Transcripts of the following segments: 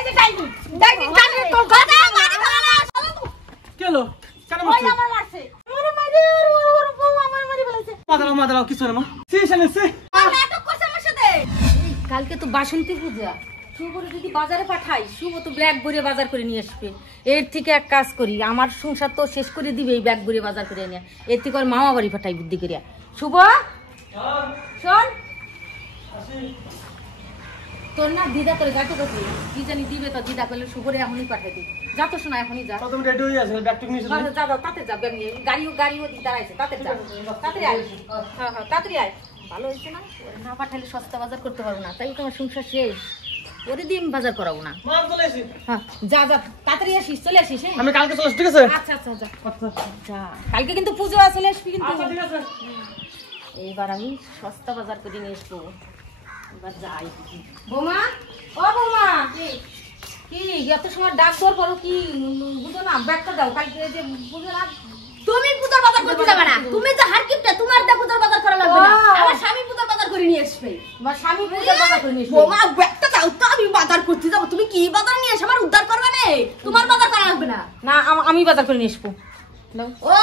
এই যে ডাইনি ডাইনি তোর কথা মারি ফেলা কি হলো কেন মারছিস ওই আমার লাগছে আমারে মারি ওর বউ আমার মারি ফেলাছে মাদালাও কিছু না মা সিশনে সে নাটক করছ আমার সাথে কালকে তো বাসন্তী পূজা শুভরে যদি বাজারে পাঠাই শুভ তো ব্যাগ ভরে বাজার করে নিয়ে আসবে এর থেকে এক কাজ করি আমার সংসার তো শেষ করে দিবে এই ব্যাগ ভরে বাজার করে নিয়ে এর থেকে আর মামা বাড়ি পাঠাই বুদ্ধি করিয়া শুভ শোন তোর না দিদা তোর যাতে করবি কি জানি দিবে তো দিদা করলে শুভরে এখনই পাঠাই দিই যা তো শোনা এখনই যা তুমি রেডি হয়ে আছো ব্যাগ টুক নিয়ে যা যা তাতে যা ব্যাগ নিয়ে গাড়িও দিক দাঁড়াইছে তাতে যা তাড়াতাড়ি আয় হ্যাঁ তাড়াতাড়ি আয় ভালো হয়েছে না ওরে না পাঠালে সস্তা বাজার করতে পারবো না তাই তো আমার সংসার শেষ ওরে দিয়ে আমি বাজার করাবো না মা চলে এসি হ্যাঁ যা যা তাড়াতাড়ি আসিস চলে আসিস হ্যাঁ আমি কালকে চলে আসি ঠিক আছে আচ্ছা আচ্ছা যা যা কালকে কিন্তু পুজো চলে আসবি কিন্তু আচ্ছা ঠিক আছে এইবার আমি সস্তা বাজার করে নিয়ে আসবো এবার যাই বৌমা ও বৌমা কি এত সময় ডাক তোর করো কি বুঝো না ব্যাগটা দাও কালকে যে বুঝো না তুমি পূজার বাজার করতে যাবে না তুমি যে হারকিপটা তোমার দা পূজার বাজার করা লাগবে না আমার স্বামী পূজার বাজার করে নিয়ে আসবে আমার স্বামী পূজার বাজার করে নিয়ে আসবে বোমা ব্যাগটা দাও তো আমি বাজার করতে যাব তুমি কি বাজার নিয়ে এসে আমার উদ্ধার করবে না তোমার বাজার করা লাগবে না না আমি বাজার করে নিয়ে আসবো ও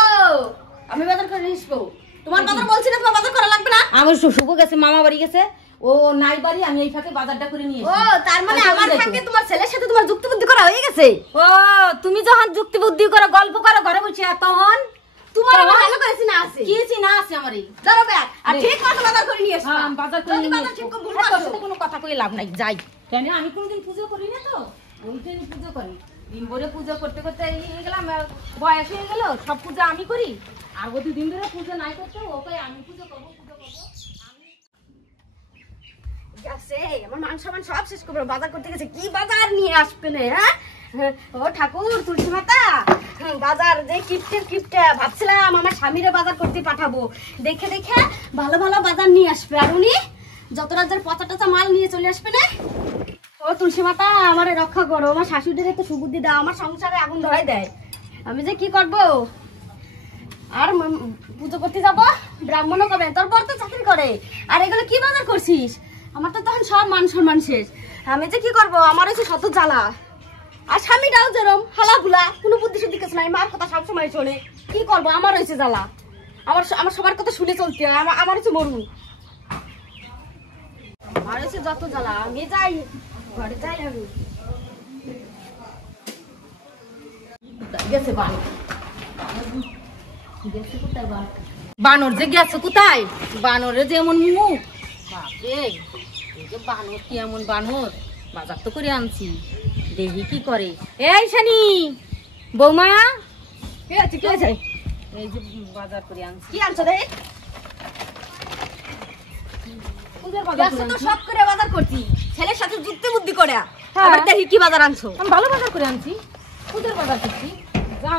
আমি বাজার করে নিয়ে আসবো তোমার বাজার বলছি না তোমার বাজার করা লাগবে না আমার শুভ গেছে মামা বাড়ি গেছে ও নাই বাড়ি আমি এই ফাঁকে বাজারটা করে নিয়ে ও এসেছি তার মানে আমার ফাঁকে তোমার ছেলের সাথে তোমার যুক্তি বুদ্ধি করা হয়ে গেছে ও তুমি যখন যুক্তি বুদ্ধি করো গল্প করো ঘরে বসে তখন তোমার আমার ভালো করেছি না আছে কি চিনা আছে আমারই ধরো ব্যাগ আর ঠিক মতো বাজার করে নিয়ে এসো হ্যাঁ বাজার করে যদি নিয়ে বাজার এসো। ঠিক করে ভুল হ্যাঁ, তোর করো। সাথে কোনো কথা কই লাভ নাই যাই কেন আমি কোনোদিন পুজো করি না তো ওইটাই পুজো করি দিন ভরে পুজো করতে করতে এই হয়ে গেলাম বয়স হয়ে গেল সব পূজা আমি করি আর ও দিন ধরে পুজো নাই করতে ওকে আমি পুজো করবো গেছে আমার মান সম্মান সব শেষ করবে বাজার করতে গেছে কি বাজার নিয়ে আসবে না হ্যাঁ ও ঠাকুর তুলসী মাতা বাজার যে কিপটে ভাবছিলাম আমার স্বামীরে বাজার করতে পাঠাবো দেখে দেখে ভালো ভালো বাজার নিয়ে আসবে আর উনি যত রাজ্যের পচা টচা মাল নিয়ে চলে আসবে না ও তুলসী মাতা আমারে রক্ষা করো আমার শাশুড়িদের একটু সুবুদ্ধি দাও আমার সংসারে আগুন ধরাই দেয় আমি যে কি করব আর পুজো করতে যাবো ব্রাহ্মণও করবে তোর বর তো চাকরি করে আর এগুলো কি বাজার করছিস আমার তো তখন সব মান সম্মান শেষ আমি যে কি করবো আমার হচ্ছে শত জ্বালা আর স্বামীটাও যেরম হালাগুলা কোনো বুদ্ধি শুদ্ধি কিছু নাই মার কথা সবসময় শোনে কি করবো আমার হয়েছে জ্বালা আমার সবার কথা শুনে চলতে হয় আমার হচ্ছে মরুন আমার হচ্ছে যত জ্বালা আমি যাই ঘরে যাই আমি গেছে বানর যে গেছে কোথায় বানরে যেমন মুখ বাপরে এই যে বানর কি এমন বানর বাজার তো করে আনছি দেখি কি করে এই শানি বৌমা কি আছে কি আছে এই যে বাজার করে আনছি কি আনছো রে পূজার বাজার করে তো আনছি। সব করে বাজার করছি ছেলের সাথে যুক্তি বুদ্ধি করে হ্যাঁ। আবার দেখি কি বাজার আনছো আমি ভালো বাজার করে আনছি পূজার বাজার করছি যা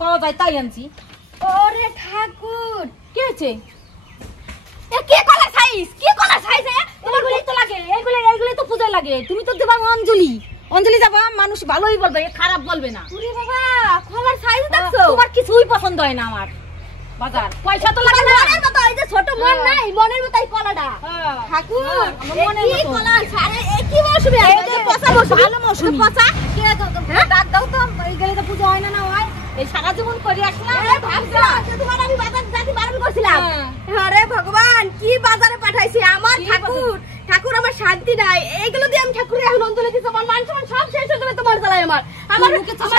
পাওয়া যায় তাই আনছি ওরে ঠাকুর কি হয়েছে এ কি কলা সাইজ কি কলা সাইজ তোমার গুলোই তো লাগে এইগুলোই তো পূজায় লাগে তুমি তো দেবা অঞ্জলি যাবা মানুষ ভালোই বলবে খারাপ বলবে না ওরে বাবা কলার সাইজ দেখছো তোমার কিছুই পছন্দ হয় না আমার বাজার পয়সা তো লাগে না মনের মতো এই যে ছোট মন নাই মনের মতো এই কলাটা হ্যাঁ। ঠাকুর আমার এ মনের কি মতো। কলা সারে এ কি মৌসুমে এই যে পচা মৌসুমে ভালো মৌসুমি। পচা কে ডাক দাও তো এই গেলে তো পুজো হয় না হয় এই সারা জীবন করে আসলাম এই ভাবছিলাম যে তোমার আমি বাজার যাতে বারণ করছিলাম হ্যাঁ। আরে ভগবান কি বাজারে পাঠাইছি আমার কি ঠাকুর আমার শান্তি নাই এইগুলো দিয়ে আমি ঠাকুরের এখন অন্তলে দিতে আমার মান সম্মান সব শেষ হয়ে যাবে তোমার জ্বালায় আমার আমার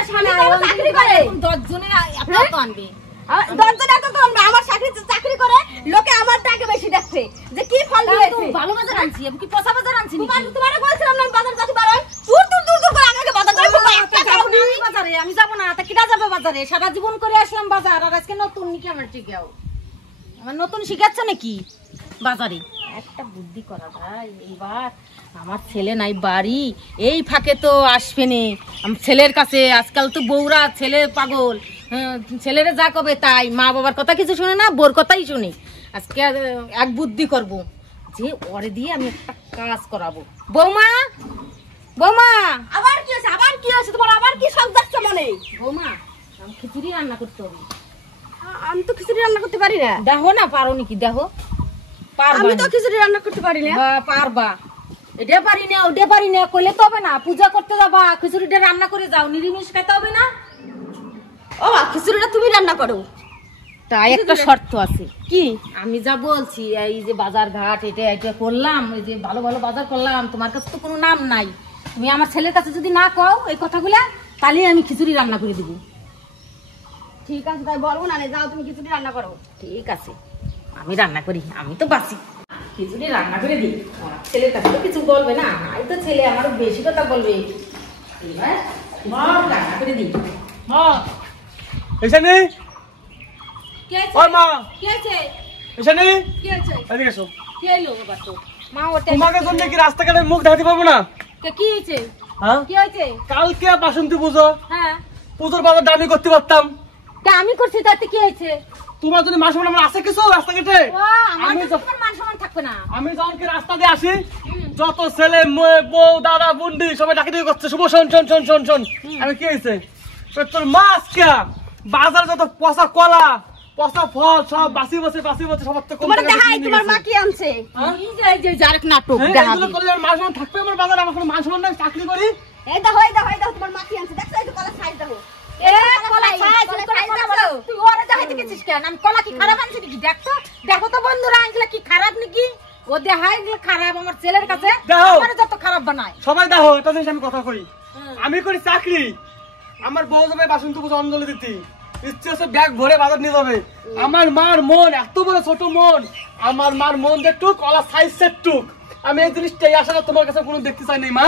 স্বামী বাবা চাকরি করে 10 জনের এত তো আনবে দরজা এত তো আমার চাকরি করে লোকে আমার টাকা বেশি দেখছে যে কি ফল দিয়েছে ভালো বাজার আনছি আমি কি পচা বাজার আনছি নাকি তোমারে বলছিলাম না বাজার যাতে বারণ দূর করে আমাকে বাজার করে একটা যাও না আমি বাজারে আমি যাব না তা কিটা যাবে বাজারে সারা জীবন করে আসলাম বাজার আর আজকে নতুন নাকি আমার টিকাও আমার নতুন শিখাচ্ছ নাকি বাজারে একটা বুদ্ধি করা যায় এইবার আমার ছেলে নাই বাড়ি এই ফাঁকে তো আসবে নে আমার ছেলের কাছে আজকাল তো বউরা ছেলে পাগল ছেলেরা যা কবে তাই মা বাবার কথা কিছু শুনে না বোর কথাই শুনে আজকে এক বুদ্ধি করব যে ওরে দিয়ে আমি একটা কাজ করাবো বৌমা আবার কি আছে তোমার আবার কি শখ যাচ্ছে মনে বৌমা আমি খিচুড়ি রান্না করতে হবে আমি তো খিচুড়ি রান্না করতে পারি না দেখো না পারো নাকি দেখো পারবা আমি তো নি? খিচুড়ি রান্না করতে পারি না পারবা এটা পারি না ওটা পারি না কইলে তো হবে না। পূজা করতে যাবা, খিচুড়িটা রান্না করে যাও, নিরামিষ খাইতে হবে না। ও মা, খিচুড়িটা তুমি রান্না করো। তাই একটা শর্ত আছে। কি? আমি যা বলছি, এই যে বাজার ঘাট এটা এটা করলাম, এই যে ভালো ভালো বাজার করলাম, তোমার কাছে তো কোনো নাম নাই, তুমি আমার ছেলের কাছে যদি না কও এই কথাগুলা, তাহলে আমি খিচুড়ি রান্না করে দিব। ঠিক আছে, তাই বলবো না, যাও তুমি খিচুড়ি রান্না করো। ঠিক আছে, আমি রান্না করি, আমি তো বাসি, খিচুড়ি রান্না করে দিই। আমার ছেলের কাছে তো কিছু বলবে না, এই তো ছেলে আমার বেশি কথা বলবে। এবার রান্না করে দিই। মা এখানে কি হয়েছে? ওই মা কি হয়েছে? এখানে কি হয়েছে? এদিকে এসো। কি হলো বাবা তো? মা ওটা তোমাকে জন্য কি রাস্তাঘাটে মুখ দেখাতে পারবো না? কি হয়েছে? হ্যাঁ, কি হয়েছে? কালকে বাসন্তী পুজো, হ্যাঁ, পুজোর বাজার দামি করতে পারতাম। তা আমি করছি, তাতে কি হয়েছে? তোমার যদি মাস মানে আমার আছে কিছু রাস্তাঘাটে? ও, আমার আমি তো তোমার মান সম্মান থাকবে না। আমি যখন কি রাস্তা দিয়ে আসি, যত ছেলে মেয়ে বউ দাদা বুন্ডি সবাই ডাকি দিয়ে করছে, শুভ শোন শোন শোন শোন শোন। আমি কি হয়েছে তোর মাছ কে বাজার যত পচা কলা পচা ফল সব বাসি বসে সবার তো কম তোমার টাকা দেখাই দিয়ে তোমার নিয়ে মা গেছে। কি আনছে। এই যে জারেক নাটক হ্যাঁ, দেখা এগুলো করলে আমার মান সম্মান থাকবে আমার বাজারে? আমার কোনো মান সম্মান নাই, চাকরি করি। এই দেখো এই দেখো এই দেখো তোমার মা কি আনছে, দেখছো? এই যে কলা সাইজ দেখো। এ কলা খাই, তুই তোরা কলা বলো। তুই ওরে দেখাইতে গেছিস কেন? আমি কলা কি খারাপ আনছি নাকি? দেখো তো বন্ধুরা, আনগুলা কি খারাপ নাকি? ও দেখাই এগুলো খারাপ আমার ছেলের কাছে, দাও। আমারে যত খারাপ বানায়। সবাই দেখো, এটা জিনিস আমি কথা করি। আমি করি চাকরি, আমার বউ যাবে বাসন্তী পুজো অঞ্জলি দিতে, ইচ্ছে হচ্ছে ব্যাগ ভরে বাজার নিয়ে যাবে। আমার মার মন এত বড় ছোট মন, আমার মার মন দেখটুক কলা সাইজ সেটুক। আমি এই জিনিসটাই আসলে তোমার কাছে কোনো দেখতে চাই নাই মা।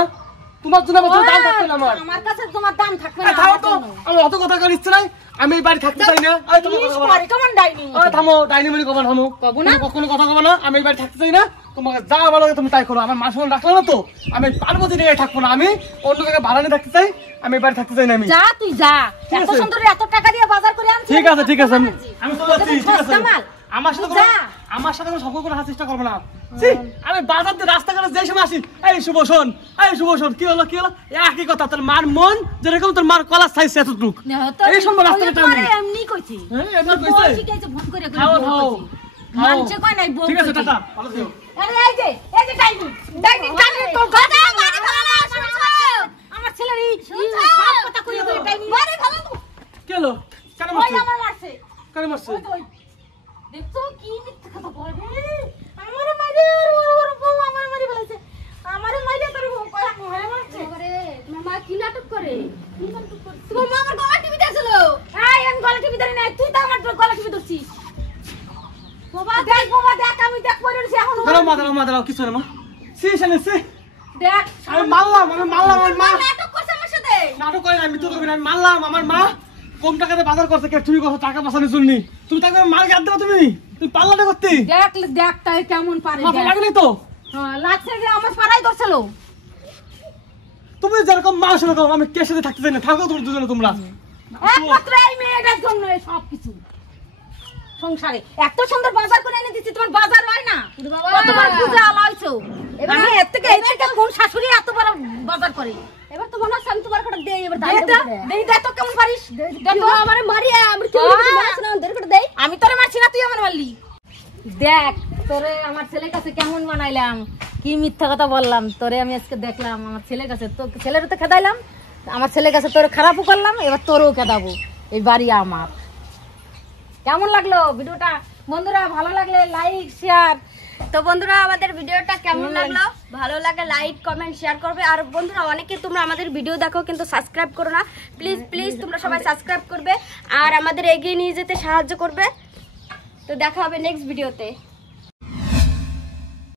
তোমার জন্য আমার কোনো দাম থাকবে না আমার। আমার কাছে তোমার দাম থাকবে না। থামো তো, আমি অত কথা করার ইচ্ছে নাই, আমি এই বাড়ি থাকতে চাই না। এই তোমার কথা বলো। কেমন ডাইনিং? থামো, ডাইনিমিনি কবা থামো। কব না? তুমি কখনো কথা কবা না, আমি এই বাড়ি থাকতে চাই না। তোমাকে যা ভালো লাগে তুমি তাই করো, আমার মা সমান রাখলো না তো আমি পারবো দিনে থাকবো না, আমি অন্য জায়গায় ভাড়া নিয়ে থাকতে চাই, আমি এই বাড়ি থাকতে চাই না। আমি যা, তুই যা। ঠিক এত আছে। সুন্দর এত টাকা দিয়ে বাজার করে আনছিস। ঠিক আছে ঠিক আছে, আমি চলে যাচ্ছি। ঠিক আছে, জামাল, আমার সাথে যা। আমার সাথে কোনো সম্পর্ক রাখার চেষ্টা করবো না। ছি, আমি বাজার দিয়ে রাস্তাঘাটে যে সময় আসি, এই শুভ শোন, এই শুভ শোন, কি হলো একই কথা। তোর মার মন যেরকম তোর মার কলার সাইজ এতটুক, এই সময় রাস্তাঘাটে আমি এমনি কইছি। হ্যাঁ, এমনি কইছে। শিখাইছে ভুল করে করে খাও, বউ খাও, কইছি। খাও। মানছে কই নাই বউ ঠিক আছে, কইছি। টাটা, ভালো থেকো। আরে এই যে ডাইনিং তোর কথা মারি ভালো না, শুনছো? আমার ছেলের এই সব কথা কইয়া কইয়া ডাইনিং মারি ভালো। কি হলো? কেন ওই মারছে? আমার মারছে। কেন মারছে? ওই তো ওই। দেখছো কি মিথ্যা কথা বলে? আমারে মারি ওর বউ আমারে মারি ফেলেছে। আমারে মারি তোর বউ কয় আমারে মারছে। আরে তোমার মা কি নাটক করে? তোমার মা আমার গলা টিভি দেখছিল। এই আমি গলা টিপি ধরি নাই, তুই তো আমার গলা টিপি ধরছিস। বাবা দেখ আমি দেখ পড়ে রইছি এখন। দাঁড়াও, কিছু না মা। সি শানে সি, দেখ আমি মারলাম আমার মা। নাটক করছে আমার সাথে। নাটক করে আমি তো করবি না, আমি মারলাম আমার মা। কম টাকাতে বাজার করছে, কে তুমি কত টাকা বাঁচানোর জন্য? তুমি তাকে মার গাদ দেবো, তুমি পাল্লাটা করতে দেখ তাই কেমন পারে। মাথা লাগেনি তো? হ্যাঁ লাগছে যে আমার পাড়াই ধরছিল। তুমি যেরকম মা সেরকম আমি কে সাথে থাকতে চাই না, থাকো তুমি দুজনে তোমরা। একমাত্র এই মেয়েটার জন্য এই সব কিছু সংসারে এত সুন্দর বাজার করে এনে দিচ্ছি, তোমার বাজার হয় না? বাবা। কতবার পূজা আলাইছো। এবার আমি এর থেকে কোন শাশুড়ি এত বড় বাজার করে? এবার তো মনে হচ্ছে আমি তোমার কথা দেই, এবার দেই দে তো কেমন পারিস? দে তো। আমারে মারিয়া আমি কি বলছ না দের করে দেই। আমি তোরে মারছি না, তুই আমার মারলি। দেখ তোরে আমার ছেলের কাছে কেমন বানাইলাম, কি মিথ্যা কথা বললাম তোরে। আমি আজকে দেখলাম আমার ছেলের কাছে, তো ছেলের তো খেদাইলাম, আমার ছেলের কাছে তোরে খারাপও করলাম, এবার তোরও খেদাবো। এই বাড়ি আমার। কেমন লাগলো ভিডিওটা? বন্ধুরা ভালো লাগলে লাইক শেয়ার। তো বন্ধুরা আমাদের ভিডিওটা কেমন লাগলো? ভালো লাগে লাইক কমেন্ট শেয়ার করবে। আর বন্ধুরা অনেকে তোমরা আমাদের ভিডিও দেখো কিন্তু সাবস্ক্রাইব করো না, প্লিজ প্লিজ তোমরা সবাই সাবস্ক্রাইব করবে আর আমাদের এগিয়ে নিয়ে যেতে সাহায্য করবে। তো দেখা হবে নেক্সট ভিডিওতে।